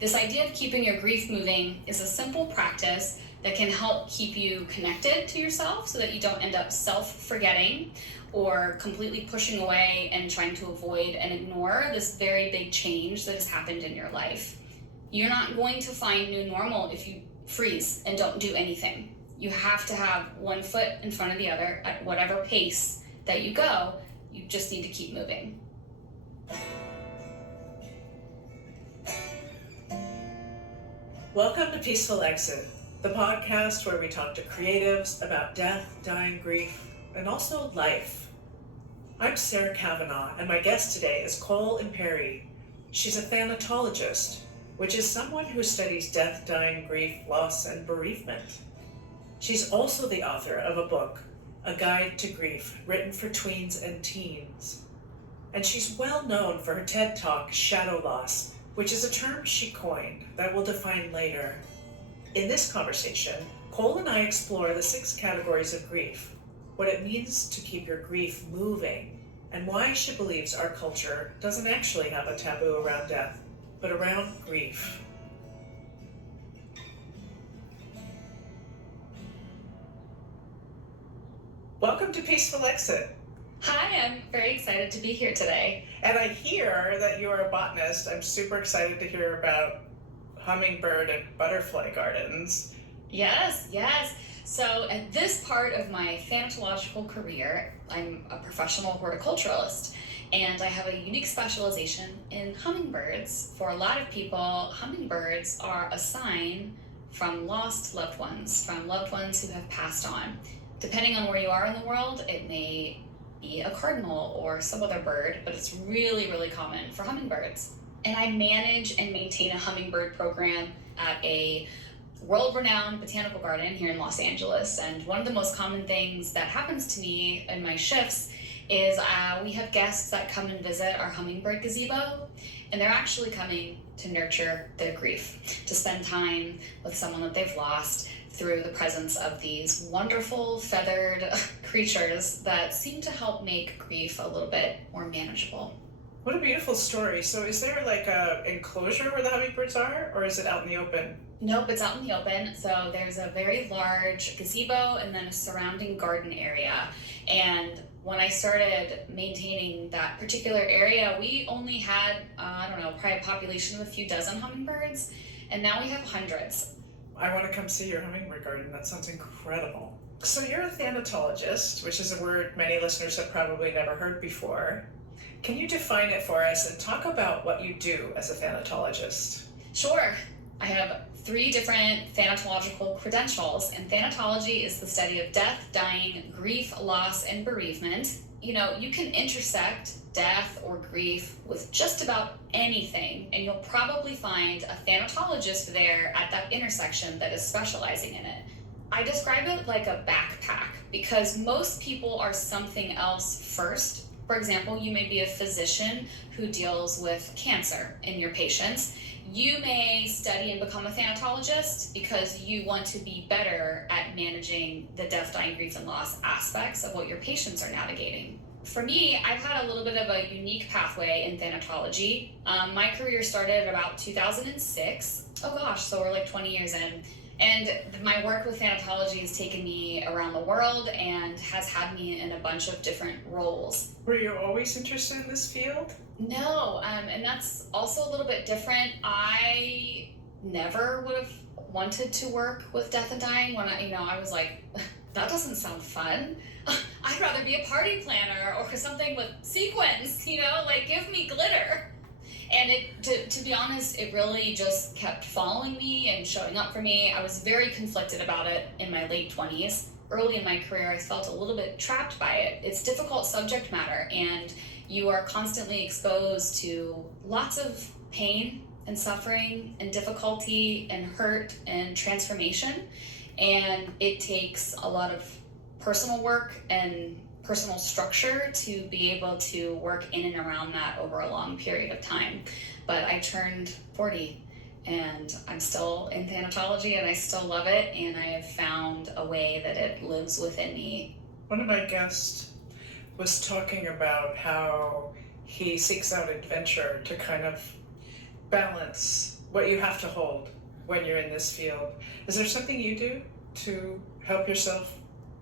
This idea of keeping your grief moving is a simple practice that can help keep you connected to yourself so that you don't end up self-forgetting or completely pushing away and trying to avoid and ignore this very big change that has happened in your life. You're not going to find new normal if you freeze and don't do anything. You have to have one foot in front of the other at whatever pace that you go. You just need to keep moving. Welcome to Peaceful Exit, the podcast where we talk to creatives about death, dying, grief, and also life. I'm Sarah Kavanaugh, and my guest today is Cole Imperi. She's a thanatologist, which is someone who studies death, dying, grief, loss, and bereavement. She's also the author of a book, A Guide to Grief, written for tweens and teens. And she's well known for her TED Talk, Shadow Loss, which is a term she coined that we'll define later. In this conversation, Cole and I explore the 6 categories of grief, what it means to keep your grief moving, and why she believes our culture doesn't actually have a taboo around death, but around grief. Welcome to Peaceful Exit. Hi, I'm very excited to be here today. And I hear that you're a botanist. I'm super excited to hear about hummingbird and butterfly gardens. Yes. So at this part of my thanatological career, I'm a professional horticulturalist, and I have a unique specialization in hummingbirds. For a lot of people, hummingbirds are a sign from lost loved ones, from loved ones who have passed on. Depending on where you are in the world, it may be a cardinal or some other bird, but it's really, really common for hummingbirds. And I manage and maintain a hummingbird program at a world-renowned botanical garden here in Los Angeles. And one of the most common things that happens to me in my shifts is we have guests that come and visit our hummingbird gazebo, and they're actually coming to nurture their grief, to spend time with someone that they've lost through the presence of these wonderful feathered creatures that seem to help make grief a little bit more manageable. What a beautiful story. So is there like a enclosure where the hummingbirds are, or is it out in the open? Nope, it's out in the open. So there's a very large gazebo and then a surrounding garden area. And when I started maintaining that particular area, we only had, probably a population of a few dozen hummingbirds, and now we have hundreds. I want to come see your hummingbird garden. That sounds incredible. So you're a thanatologist, which is a word many listeners have probably never heard before. Can you define it for us and talk about what you do as a thanatologist? Sure. I have 3 different thanatological credentials, and thanatology is the study of death, dying, grief, loss, and bereavement. You can intersect death or grief with just about anything, and you'll probably find a thanatologist there at that intersection that is specializing in it. I describe it like a backpack because most people are something else first. For example, you may be a physician who deals with cancer in your patients. You may study and become a thanatologist because you want to be better at managing the death, dying, grief, and loss aspects of what your patients are navigating. For me, I've had a little bit of a unique pathway in thanatology. My career started about 2006. Oh gosh, so we're like 20 years in. And my work with thanatology has taken me around the world and has had me in a bunch of different roles. Were you always interested in this field? No, and that's also a little bit different. I never would have wanted to work with death and dying when I was like, that doesn't sound fun. I'd rather be a party planner or something with sequins, give me glitter. And to be honest, it really just kept following me and showing up for me. I was very conflicted about it in my late 20s. Early in my career, I felt a little bit trapped by it. It's difficult subject matter, and you are constantly exposed to lots of pain and suffering and difficulty and hurt and transformation. And it takes a lot of personal work and personal structure to be able to work in and around that over a long period of time. But I turned 40 and I'm still in thanatology and I still love it, and I have found a way that it lives within me. One of my guests was talking about how he seeks out adventure to kind of balance what you have to hold when you're in this field. Is there something you do to help yourself?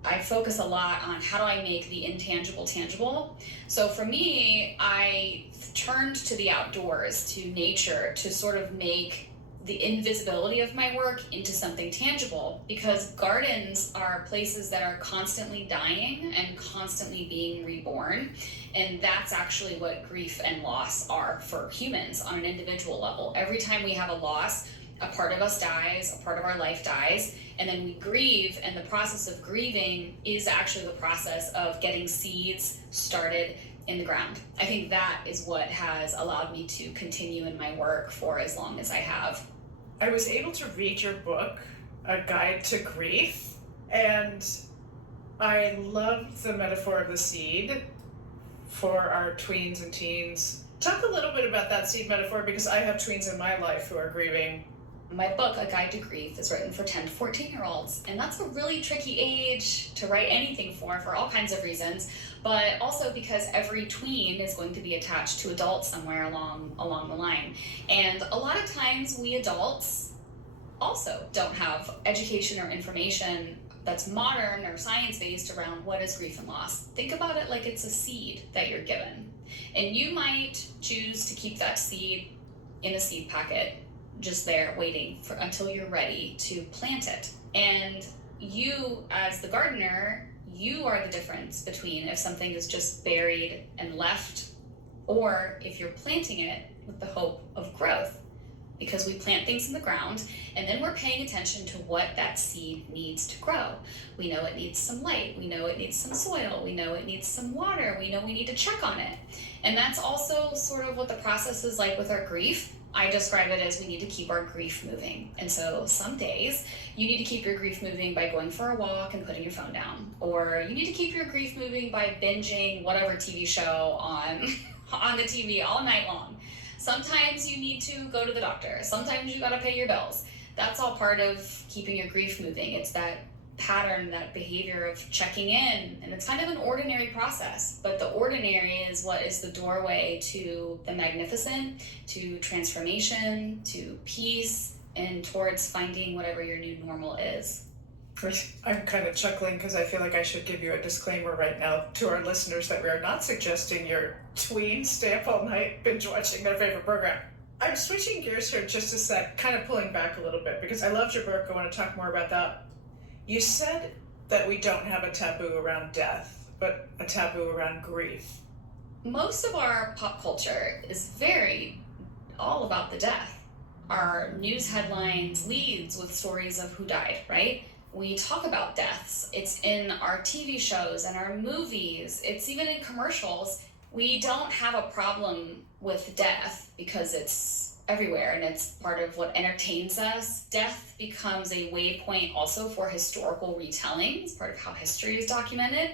I focus a lot on how do I make the intangible tangible. So for me, I turned to the outdoors, to nature, to sort of make the invisibility of my work into something tangible, because gardens are places that are constantly dying and constantly being reborn. And that's actually what grief and loss are for humans on an individual level. Every time we have a loss, a part of us dies, a part of our life dies, and then we grieve, and the process of grieving is actually the process of getting seeds started in the ground. I think that is what has allowed me to continue in my work for as long as I have. I was able to read your book, A Guide to Grief, and I loved the metaphor of the seed for our tweens and teens. Talk a little bit about that seed metaphor, because I have tweens in my life who are grieving. My book, A Guide to Grief, is written for 10 to 14-year-olds, and that's a really tricky age to write anything for all kinds of reasons, but also because every tween is going to be attached to adults somewhere along the line. And a lot of times we adults also don't have education or information that's modern or science-based around what is grief and loss. Think about it like it's a seed that you're given, and you might choose to keep that seed in a seed packet just there waiting until you're ready to plant it. And you, as the gardener, you are the difference between if something is just buried and left, or if you're planting it with the hope of growth. Because we plant things in the ground, and then we're paying attention to what that seed needs to grow. We know it needs some light, we know it needs some soil, we know it needs some water, we know we need to check on it. And that's also sort of what the process is like with our grief. I describe it as we need to keep our grief moving. And so some days you need to keep your grief moving by going for a walk and putting your phone down. Or you need to keep your grief moving by binging whatever TV show on the TV all night long. Sometimes you need to go to the doctor. Sometimes you gotta pay your bills. That's all part of keeping your grief moving. It's that pattern, that behavior of checking in, and it's kind of an ordinary process, but the ordinary is what is the doorway to the magnificent, to transformation, to peace, and towards finding whatever your new normal is. I'm kind of chuckling because I feel like I should give you a disclaimer right now to our listeners that we are not suggesting your tweens stay up all night binge watching their favorite program. I'm switching gears here just a sec, kind of pulling back a little bit, because I loved your book. I want to talk more about that. You said that we don't have a taboo around death, but a taboo around grief. Most of our pop culture is very all about the death. Our news headlines leads with stories of who died, right? We talk about deaths. It's in our TV shows and our movies. It's even in commercials. We don't have a problem with death because it's everywhere and it's part of what entertains us. Death becomes a waypoint also for historical retelling. It's part of how history is documented.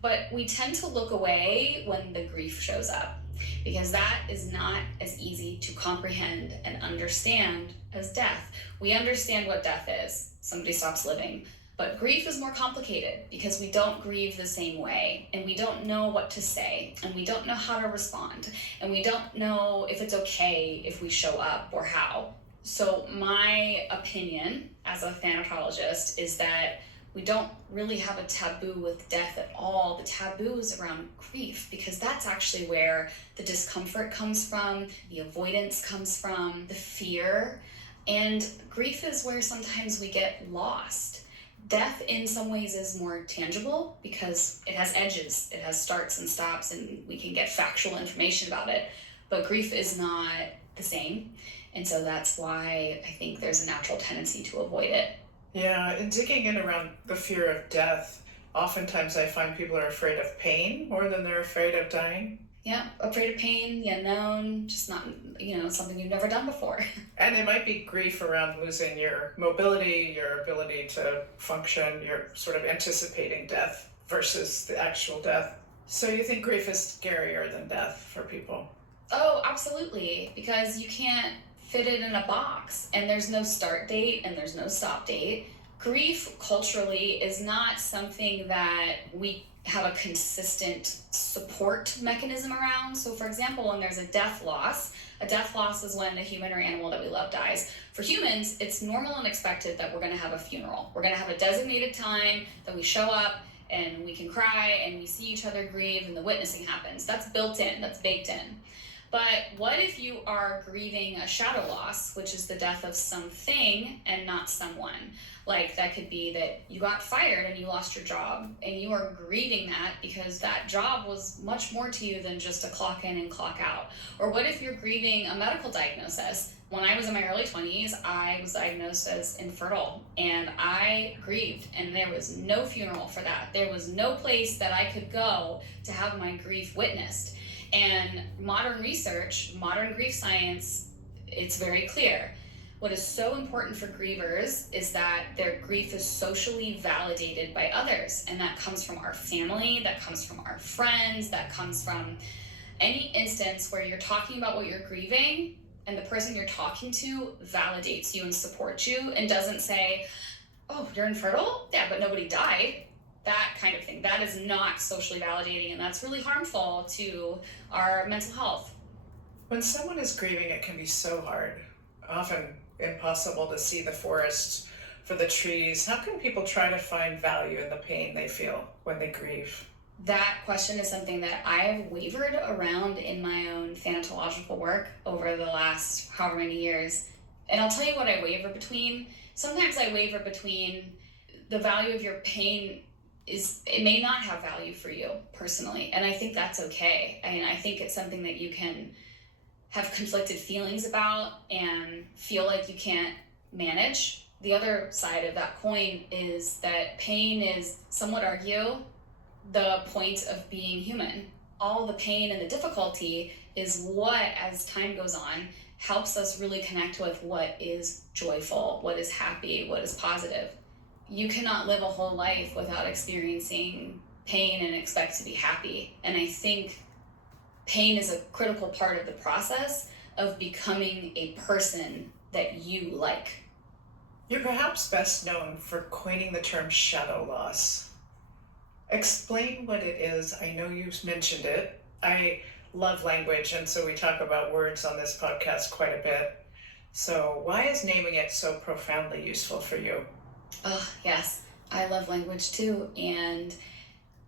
But we tend to look away when the grief shows up, because that is not as easy to comprehend and understand as death. We understand what death is. Somebody stops living. But grief is more complicated because we don't grieve the same way, and we don't know what to say, and we don't know how to respond, and we don't know if it's okay if we show up or how. So my opinion as a thanatologist is that we don't really have a taboo with death at all. The taboo is around grief, because that's actually where the discomfort comes from, the avoidance comes from, the fear. And grief is where sometimes we get lost. Death in some ways is more tangible because it has edges, it has starts and stops, and we can get factual information about it. But grief is not the same. And so that's why I think there's a natural tendency to avoid it. Yeah, and digging in around the fear of death, oftentimes I find people are afraid of pain more than they're afraid of dying. Yeah, afraid of pain, the unknown, just not, something you've never done before. And it might be grief around losing your mobility, your ability to function, you're sort of anticipating death versus the actual death. So you think grief is scarier than death for people? Oh, absolutely, because you can't fit it in a box, and there's no start date and there's no stop date. Grief culturally is not something that we have a consistent support mechanism around. So for example, when there's a death loss is when a human or animal that we love dies. For humans, it's normal and expected that we're going to have a funeral. We're going to have a designated time that we show up and we can cry and we see each other grieve and the witnessing happens. That's built in, that's baked in. But what if you are grieving a shadow loss, which is the death of something and not someone? Like that could be that you got fired and you lost your job and you are grieving that because that job was much more to you than just a clock in and clock out. Or what if you're grieving a medical diagnosis? When I was in my early 20s, I was diagnosed as infertile and I grieved, and there was no funeral for that. There was no place that I could go to have my grief witnessed. And modern research, modern grief science, it's very clear. What is so important for grievers is that their grief is socially validated by others. And that comes from our family, that comes from our friends, that comes from any instance where you're talking about what you're grieving and the person you're talking to validates you and supports you and doesn't say, oh, you're infertile? Yeah, but nobody died. That kind of thing. That is not socially validating, and that's really harmful to our mental health. When someone is grieving, it can be so hard, often impossible to see the forest for the trees. How can people try to find value in the pain they feel when they grieve? That question is something that I've wavered around in my own thanatological work over the last however many years. And I'll tell you what I waver between. Sometimes I waver between the value of your pain it may not have value for you personally. And I think that's okay. I mean, I think it's something that you can have conflicted feelings about and feel like you can't manage. The other side of that coin is that pain is, some would argue, the point of being human. All the pain and the difficulty is what, as time goes on, helps us really connect with what is joyful, what is happy, what is positive. You cannot live a whole life without experiencing pain and expect to be happy. And I think pain is a critical part of the process of becoming a person that you like. You're perhaps best known for coining the term shadow loss. Explain what it is. I know you've mentioned it. I love language, and so we talk about words on this podcast quite a bit. So why is naming it so profoundly useful for you? Oh, yes. I love language too. And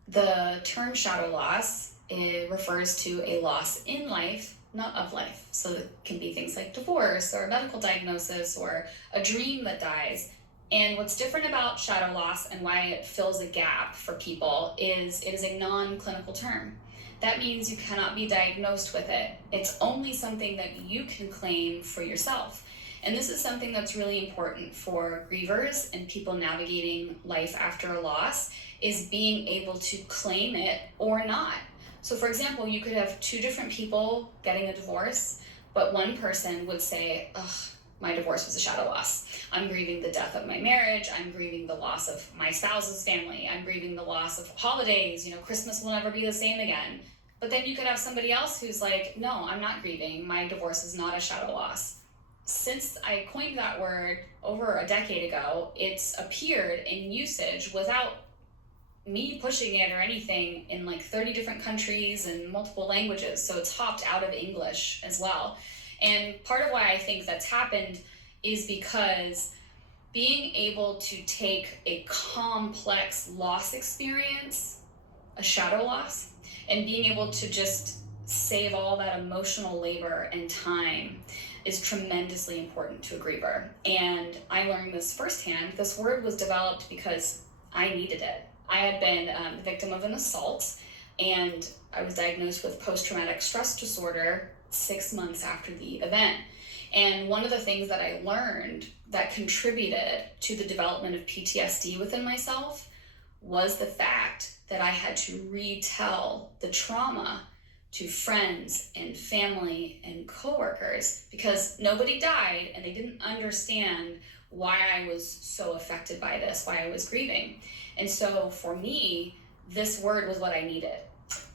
the term shadow loss, it refers to a loss in life, not of life. So it can be things like divorce or a medical diagnosis or a dream that dies. And what's different about shadow loss and why it fills a gap for people is it is a non-clinical term. That means you cannot be diagnosed with it. It's only something that you can claim for yourself. And this is something that's really important for grievers and people navigating life after a loss, is being able to claim it or not. So for example, you could have two different people getting a divorce, but one person would say, ugh, my divorce was a shadow loss. I'm grieving the death of my marriage. I'm grieving the loss of my spouse's family. I'm grieving the loss of holidays. Christmas will never be the same again. But then you could have somebody else who's like, no, I'm not grieving. My divorce is not a shadow loss. Since I coined that word over a decade ago, it's appeared in usage without me pushing it or anything in like 30 different countries and multiple languages. So it's hopped out of English as well. And part of why I think that's happened is because being able to take a complex loss experience, a shadow loss, and being able to just save all that emotional labor and time is tremendously important to a griever. And I learned this firsthand. This word was developed because I needed it. I had been the victim of an assault, and I was diagnosed with post-traumatic stress disorder 6 months after the event. And one of the things that I learned that contributed to the development of PTSD within myself was the fact that I had to retell the trauma to friends and family and coworkers, because nobody died and they didn't understand why I was so affected by this, why I was grieving. And so for me, this word was what I needed.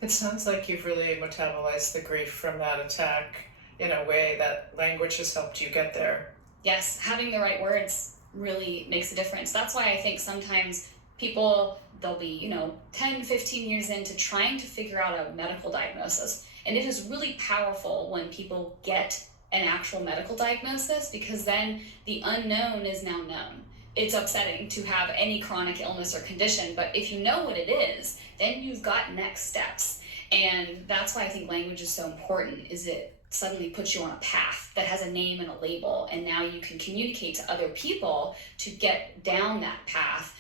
It sounds like you've really metabolized the grief from that attack in a way that language has helped you get there. Yes, having the right words really makes a difference. That's why I think sometimes People, they'll be, 10, 15 years into trying to figure out a medical diagnosis. And it is really powerful when people get an actual medical diagnosis, because then the unknown is now known. It's upsetting to have any chronic illness or condition, but if you know what it is, then you've got next steps. And that's why I think language is so important, is it suddenly puts you on a path that has a name and a label, and now you can communicate to other people to get down that path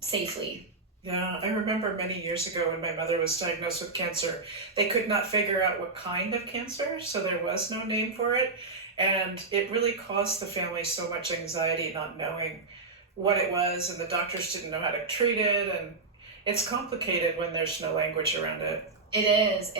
safely. Yeah, I remember many years ago when my mother was diagnosed with cancer, they could not figure out what kind of cancer, so there was no name for it. And it really caused the family so much anxiety not knowing what it was, and the doctors didn't know how to treat it. And it's complicated when there's no language around it. It is.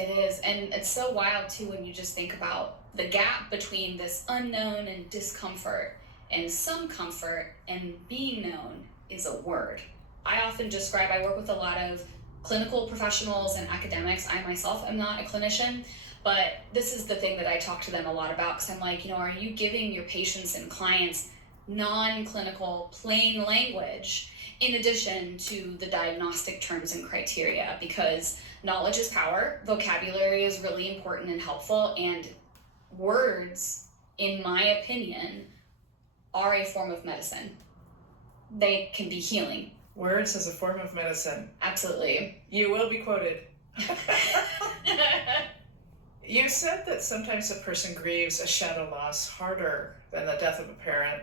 And it's so wild too when you just think about the gap between this unknown and discomfort and some comfort, and being known is a word. I often describe, I work with a lot of clinical professionals and academics. I myself am not a clinician, but this is the thing that I talk to them a lot about, because I'm like, are you giving your patients and clients non-clinical, plain language in addition to the diagnostic terms and criteria? Because knowledge is power, vocabulary is really important and helpful, and words, in my opinion, are a form of medicine. They can be healing. Words as a form of medicine. Absolutely. You will be quoted. You said that sometimes a person grieves a shadow loss harder than the death of a parent.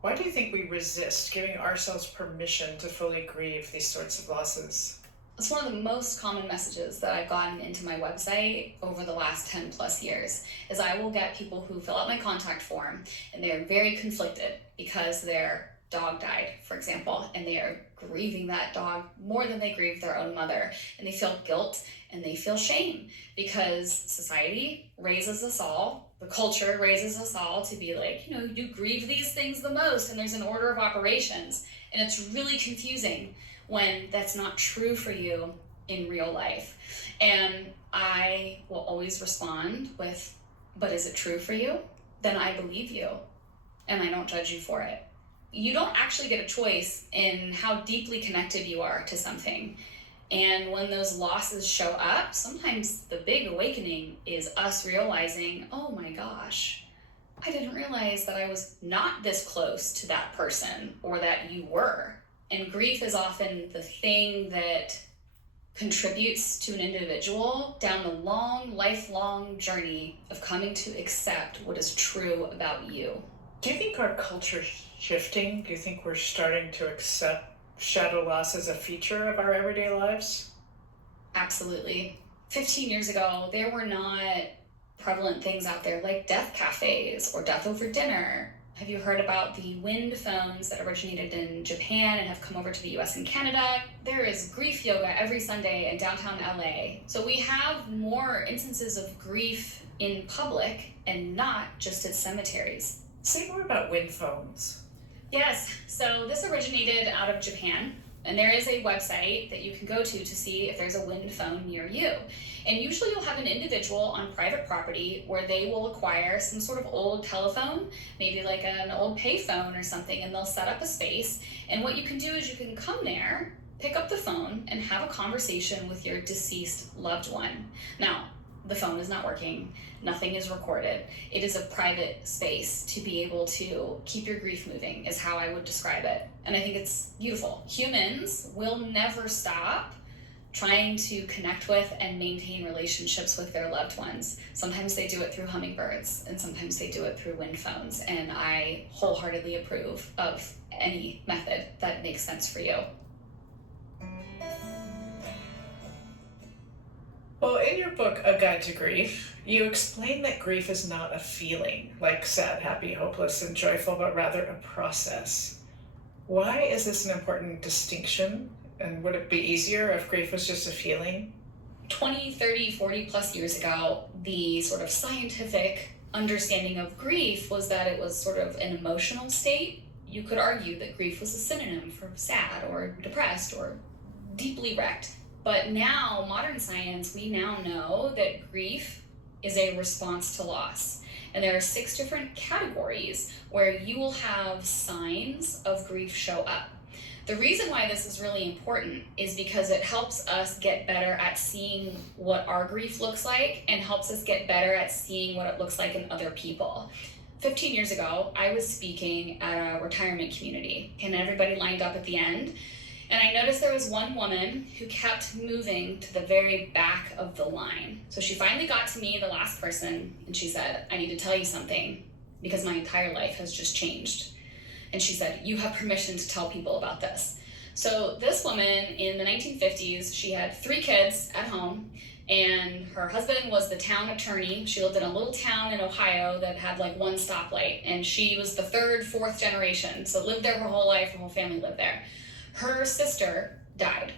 Why do you think we resist giving ourselves permission to fully grieve these sorts of losses? It's one of the most common messages that I've gotten into my website over the last 10 plus years, is I will get people who fill out my contact form and they're very conflicted because their dog died, for example, and they are grieving that dog more than they grieve their own mother. And they feel guilt and they feel shame because society raises us all, the culture raises us all to be like, you grieve these things the most, and there's an order of operations. And it's really confusing when that's not true for you in real life. And I will always respond with, but is it true for you? Then I believe you, and I don't judge you for it. You don't actually get a choice in how deeply connected you are to something. And when those losses show up, sometimes the big awakening is us realizing, oh my gosh, I didn't realize that I was not this close to that person, or that you were. And grief is often the thing that contributes to an individual down the long, lifelong journey of coming to accept what is true about you. Do you think our culture is shifting? Do you think we're starting to accept shadow loss as a feature of our everyday lives? Absolutely. 15 years ago, there were not prevalent things out there like death cafes or death over dinner. Have you heard about the wind phones that originated in Japan and have come over to the US and Canada? There is grief yoga every Sunday in downtown LA. So we have more instances of grief in public and not just at cemeteries. Say more about wind phones. Yes, so this originated out of Japan, and there is a website that you can go to see if there's a wind phone near you. And usually you'll have an individual on private property where they will acquire some sort of old telephone, maybe like an old payphone or something, and they'll set up a space. And what you can do is you can come there, pick up the phone, and have a conversation with your deceased loved one. Now, the phone is not working, nothing is recorded. It is a private space to be able to keep your grief moving, is how I would describe it. And I think it's beautiful. Humans will never stop trying to connect with and maintain relationships with their loved ones. Sometimes they do it through hummingbirds, and sometimes they do it through wind phones. And I wholeheartedly approve of any method that makes sense for you. Well, in your book, A Guide to Grief, you explain that grief is not a feeling, like sad, happy, hopeless, and joyful, but rather a process. Why is this an important distinction? And would it be easier if grief was just a feeling? 20, 30, 40 plus years ago, the sort of scientific understanding of grief was that it was sort of an emotional state. You could argue that grief was a synonym for sad or depressed or deeply wrecked. But now, modern science, we now know that grief is a response to loss. And there are 6 different categories where you will have signs of grief show up. The reason why this is really important is because it helps us get better at seeing what our grief looks like and helps us get better at seeing what it looks like in other people. 15 years ago, I was speaking at a retirement community and everybody lined up at the end. And I noticed there was one woman who kept moving to the very back of the line. So she finally got to me, the last person, and she said, I need to tell you something because my entire life has just changed. And she said, you have permission to tell people about this. So this woman in the 1950s, she had 3 kids at home, and her husband was the town attorney. She lived in a little town in Ohio that had like 1 stoplight, and she was the 3rd, 4th generation. So lived there her whole life, her whole family lived there. Her sister died,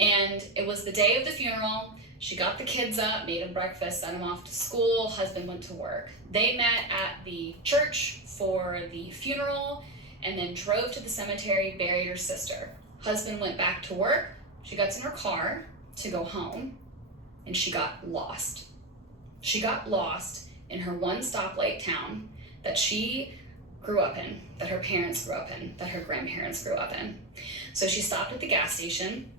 and it was the day of the funeral. She got the kids up, made them breakfast, sent them off to school. Husband went to work. They met at the church for the funeral and then drove to the cemetery, buried her sister. Husband went back to work. She got in her car to go home, and she got lost. She got lost in her 1 stoplight town that she grew up in, that her parents grew up in, that her grandparents grew up in. So she stopped at the gas station.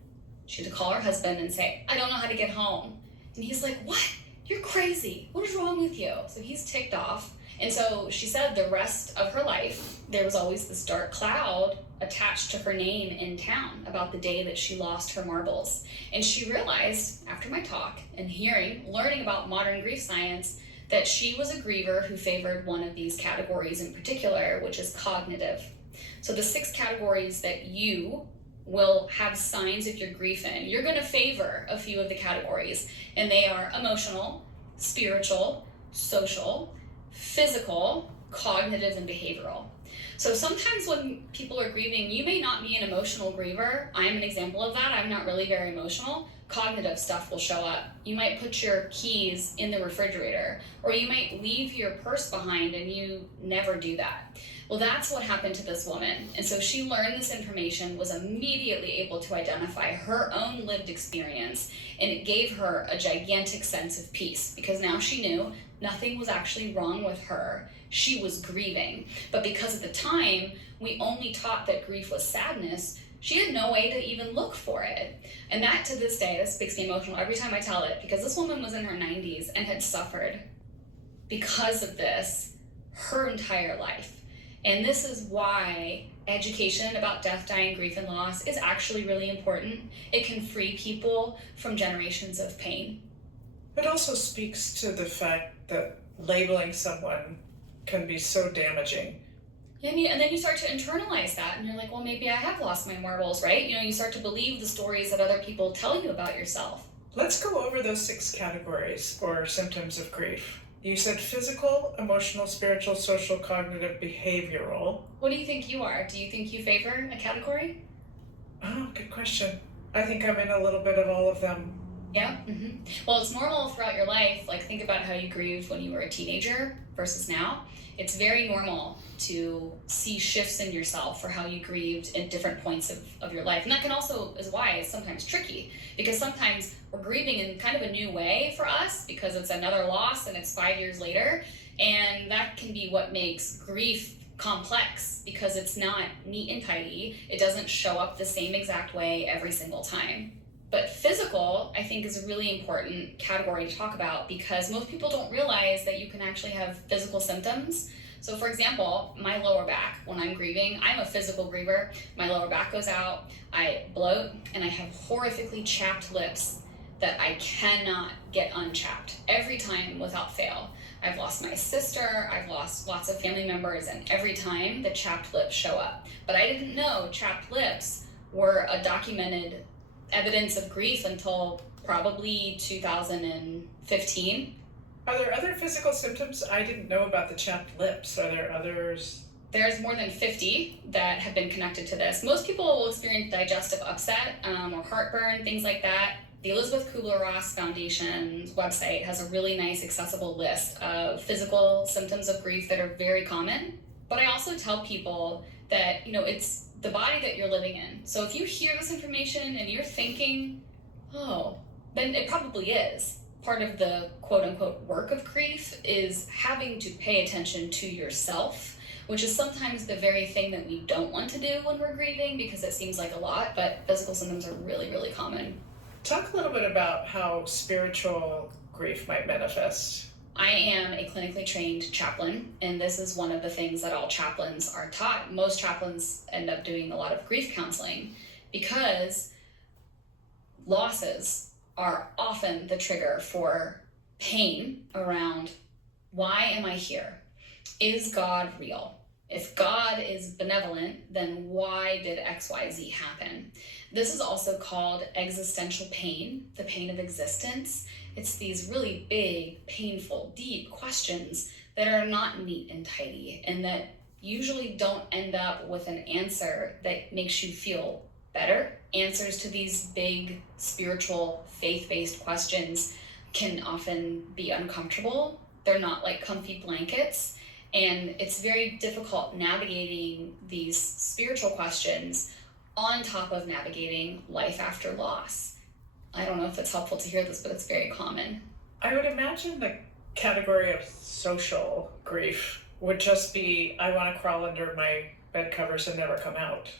She had to call her husband and say, I don't know how to get home. And he's like, what? You're crazy. What is wrong with you? So he's ticked off. And so she said the rest of her life, there was always this dark cloud attached to her name in town about the day that she lost her marbles. And she realized after my talk and learning about modern grief science, that she was a griever who favored one of these categories in particular, which is cognitive. So the 6 categories that you will have signs of your grief in, you're going to favor a few of the categories, and they are emotional, spiritual, social, physical, cognitive, and behavioral. So sometimes when people are grieving, you may not be an emotional griever. I'm an example of that. I'm not really very emotional. Cognitive stuff will show up. You might put your keys in the refrigerator, or you might leave your purse behind and you never do that. Well, that's what happened to this woman. And so she learned this information, was immediately able to identify her own lived experience, and it gave her a gigantic sense of peace because now she knew nothing was actually wrong with her. She was grieving. But because at the time, we only taught that grief was sadness, she had no way to even look for it. And that to this day, this makes me emotional every time I tell it, because this woman was in her 90s and had suffered because of this her entire life. And this is why education about death, dying, grief, and loss is actually really important. It can free people from generations of pain. It also speaks to the fact that labeling someone can be so damaging. And then you start to internalize that, and you're like, well, maybe I have lost my marbles, right? You start to believe the stories that other people tell you about yourself. Let's go over those 6 categories or symptoms of grief. You said physical, emotional, spiritual, social, cognitive, behavioral. What do you think you are? Do you think you favor a category? Oh, good question. I think I'm in a little bit of all of them. Yeah? Mm-hmm. Well, it's normal throughout your life. Like, think about how you grieved when you were a teenager versus now. It's very normal to see shifts in yourself for how you grieved at different points of your life. And that can also is why it's sometimes tricky, because sometimes we're grieving in kind of a new way for us because it's another loss and it's 5 years later. And that can be what makes grief complex because it's not neat and tidy. It doesn't show up the same exact way every single time. But physical, I think, is a really important category to talk about because most people don't realize that you can actually have physical symptoms. So for example, my lower back, when I'm grieving, I'm a physical griever. My lower back goes out, I bloat, and I have horrifically chapped lips that I cannot get unchapped every time without fail. I've lost my sister, I've lost lots of family members, and every time the chapped lips show up. But I didn't know chapped lips were a documented evidence of grief until probably 2015. Are there other physical symptoms? I didn't know about the chapped lips. Are there others? There's more than 50 that have been connected to this. Most people will experience digestive upset or heartburn, things like that. The Elizabeth Kubler-Ross Foundation's website has a really nice accessible list of physical symptoms of grief that are very common. But I also tell people that, it's the body that you're living in. So if you hear this information and you're thinking, oh, then it probably is. Part of the quote unquote work of grief is having to pay attention to yourself which is sometimes the very thing that we don't want to do when we're grieving because it seems like a lot, but physical symptoms are really, really common. Talk a little bit about how spiritual grief might manifest. I am a clinically trained chaplain, and this is one of the things that all chaplains are taught. Most chaplains end up doing a lot of grief counseling because losses are often the trigger for pain around, why am I here? Is God real? If God is benevolent, then why did XYZ happen? This is also called existential pain, the pain of existence. It's these really big, painful, deep questions that are not neat and tidy and that usually don't end up with an answer that makes you feel better. Answers to these big, spiritual, faith-based questions can often be uncomfortable. They're not like comfy blankets. And it's very difficult navigating these spiritual questions on top of navigating life after loss. I don't know if it's helpful to hear this, but it's very common. I would imagine the category of social grief would just be, I want to crawl under my bed covers and never come out.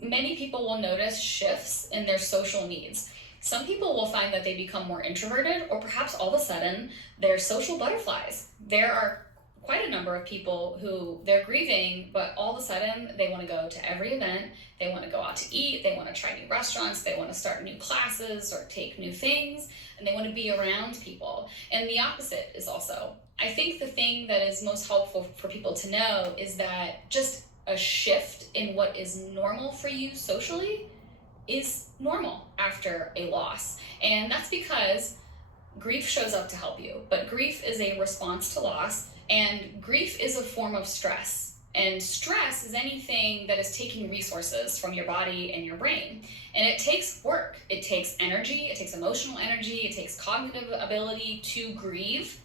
Many people will notice shifts in their social needs. Some people will find that they become more introverted, or perhaps all of a sudden they're social butterflies. There are quite a number of people who they're grieving, but all of a sudden they want to go to every event, they want to go out to eat, they want to try new restaurants, they want to start new classes or take new things, and they want to be around people. And the opposite is also, I think the thing that is most helpful for people to know is that just a shift in what is normal for you socially is normal after a loss. And that's because grief shows up to help you, but grief is a response to loss. And grief is a form of stress. And stress is anything that is taking resources from your body and your brain. And it takes work. It takes energy. It takes emotional energy. It takes cognitive ability to grieve.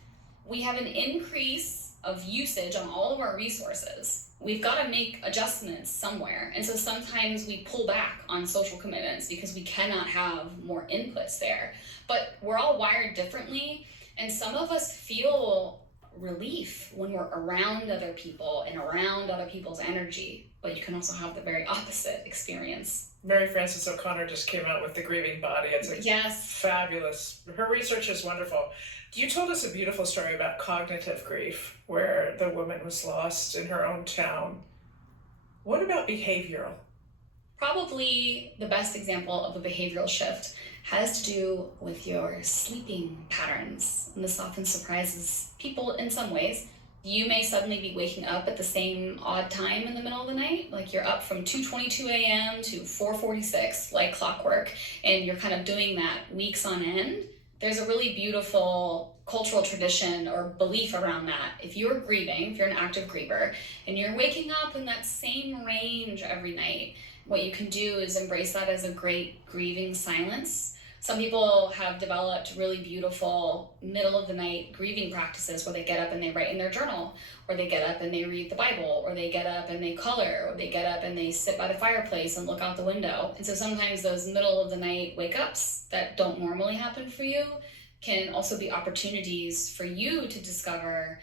We have an increase of usage on all of our resources. We've got to make adjustments somewhere. And so sometimes we pull back on social commitments because we cannot have more inputs there. But we're all wired differently. And some of us feel relief when we're around other people and around other people's energy, but you can also have the very opposite experience. Mary Frances O'Connor just came out with The Grieving Body. It's fabulous. Her research is wonderful. You told us a beautiful story about cognitive grief, where the woman was lost in her own town. What about behavioral? Probably the best example of a behavioral shift has to do with your sleeping patterns. And this often surprises people in some ways. You may suddenly be waking up at the same odd time in the middle of the night, like you're up from 2:22 a.m. to 4:46, like clockwork, and you're kind of doing that weeks on end. There's a really beautiful cultural tradition or belief around that. If you're grieving, if you're an active griever, and you're waking up in that same range every night, what you can do is embrace that as a great grieving silence. Some people have developed really beautiful middle of the night grieving practices where they get up and they write in their journal, or they get up and they read the Bible, or they get up and they color, or they get up and they sit by the fireplace and look out the window. And so sometimes those middle of the night wake ups that don't normally happen for you can also be opportunities for you to discover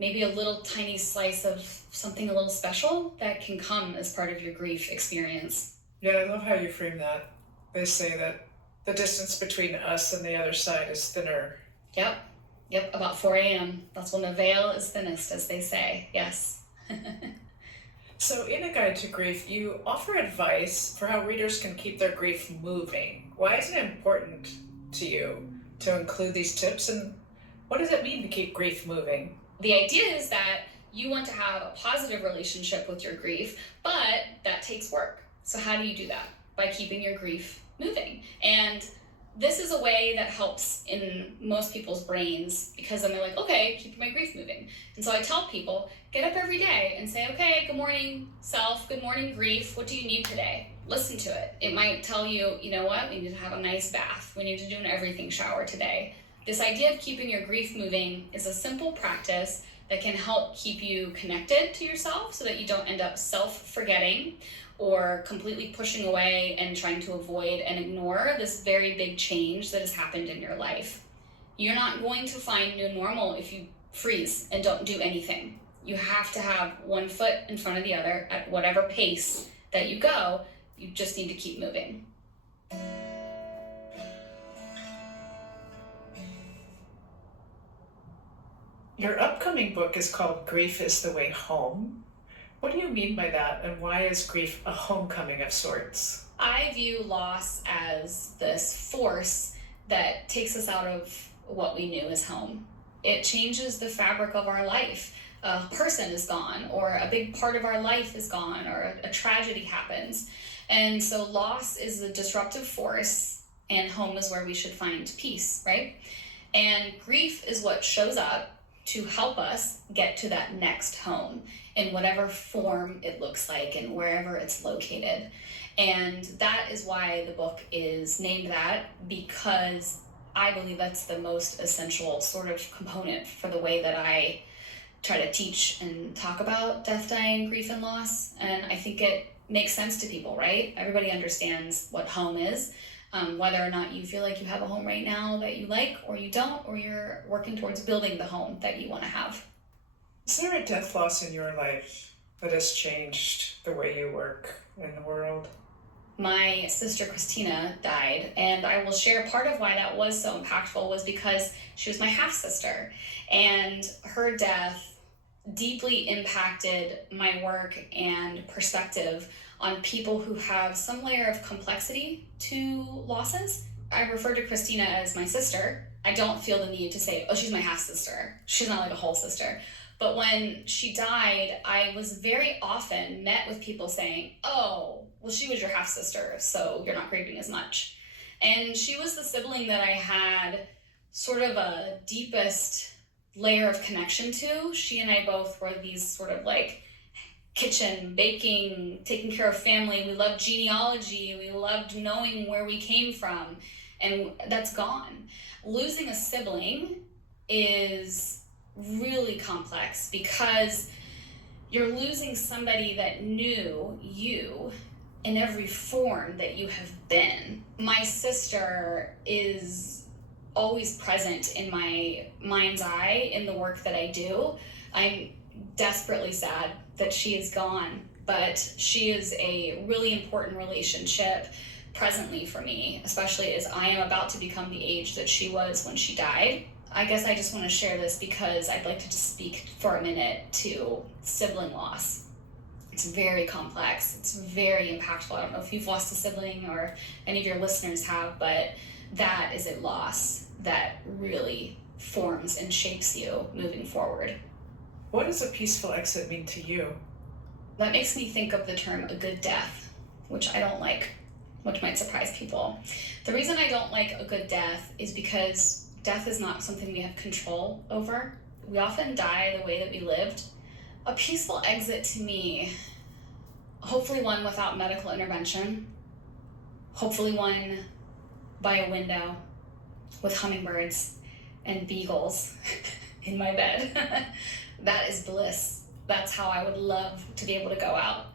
maybe a little tiny slice of something a little special that can come as part of your grief experience. Yeah, I love how you frame that. They say that the distance between us and the other side is thinner. Yep, about 4 a.m. That's when the veil is thinnest, as they say. Yes. So in A Guide to Grief, you offer advice for how readers can keep their grief moving. Why is it important to you to include these tips, and what does it mean to keep grief moving? The idea is that you want to have a positive relationship with your grief, but that takes work. So how do you do that? By keeping your grief moving. And this is a way that helps in most people's brains, because then they're like, okay, keep my grief moving. And so I tell people, get up every day and say, okay, good morning, self, good morning, grief. What do you need today? Listen to it. It might tell you, you know what, we need to have a nice bath. We need to do an everything shower today. This idea of keeping your grief moving is a simple practice that can help keep you connected to yourself so that you don't end up self-forgetting or completely pushing away and trying to avoid and ignore this very big change that has happened in your life. You're not going to find new normal if you freeze and don't do anything. You have to have one foot in front of the other at whatever pace that you go. You just need to keep moving. Your upcoming book is called Grief is the Way Home. What do you mean by that, and why is grief a homecoming of sorts? I view loss as this force that takes us out of what we knew as home. It changes the fabric of our life. A person is gone, or a big part of our life is gone, or a tragedy happens. And so loss is a disruptive force, and home is where we should find peace, right? And grief is what shows up to help us get to that next home in whatever form it looks like and wherever it's located. And that is why the book is named that, because I believe that's the most essential sort of component for the way that I try to teach and talk about death, dying, grief, and loss. And I think it makes sense to people, right? Everybody understands what home is. Whether or not you feel like you have a home right now that you like, or you don't, or you're working towards building the home that you want to have. Is there a death loss in your life that has changed the way you work in the world? My sister Christina died, and I will share part of why that was so impactful was because she was my half-sister, and her death deeply impacted my work and perspective on people who have some layer of complexity to losses. I refer to Christina as my sister. I don't feel the need to say, oh, she's my half-sister. She's not like a whole sister. But when she died, I was very often met with people saying, oh, well, she was your half-sister, so you're not grieving as much. And she was the sibling that I had sort of a deepest layer of connection to. She and I both were these sort of like kitchen, baking, taking care of family. We loved genealogy. We loved knowing where we came from. And that's gone. Losing a sibling is really complex because you're losing somebody that knew you in every form that you have been. My sister is always present in my mind's eye in the work that I do. I'm desperately sad that she is gone, but she is a really important relationship presently for me, especially as I am about to become the age that she was when she died. I guess I just want to share this because I'd like to just speak for a minute to sibling loss. It's very complex. It's very impactful. I don't know if you've lost a sibling or any of your listeners have, but that is a loss that really forms and shapes you moving forward. What does a peaceful exit mean to you? That makes me think of the term a good death, which I don't like, which might surprise people. The reason I don't like a good death is because death is not something we have control over. We often die the way that we lived. A peaceful exit to me, hopefully one without medical intervention, hopefully one by a window with hummingbirds and beagles in my bed. That is bliss. That's how I would love to be able to go out.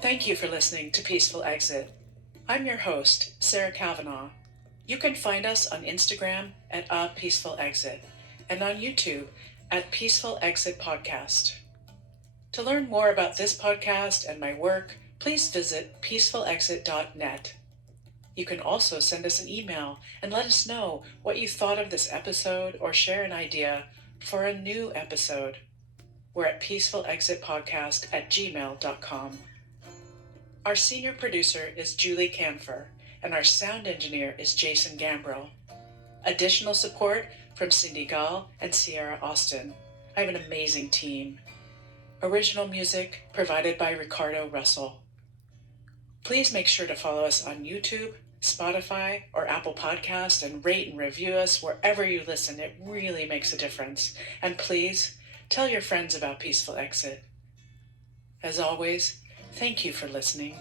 Thank you for listening to Peaceful Exit. I'm your host, Sarah Kavanaugh. You can find us on Instagram at A Peaceful Exit and on YouTube at Peaceful Exit Podcast. To learn more about this podcast and my work, please visit peacefulexit.net. You can also send us an email and let us know what you thought of this episode or share an idea for a new episode. We're at peacefulexitpodcast@gmail.com. Our senior producer is Julie Camphor, and our sound engineer is Jason Gambrill. Additional support from Cindy Gall and Sierra Austin. I have an amazing team. Original music provided by Ricardo Russell. Please make sure to follow us on YouTube, Spotify, or Apple Podcast and rate and review us wherever you listen. It really makes a difference. And please tell your friends about Peaceful Exit. As always, thank you for listening.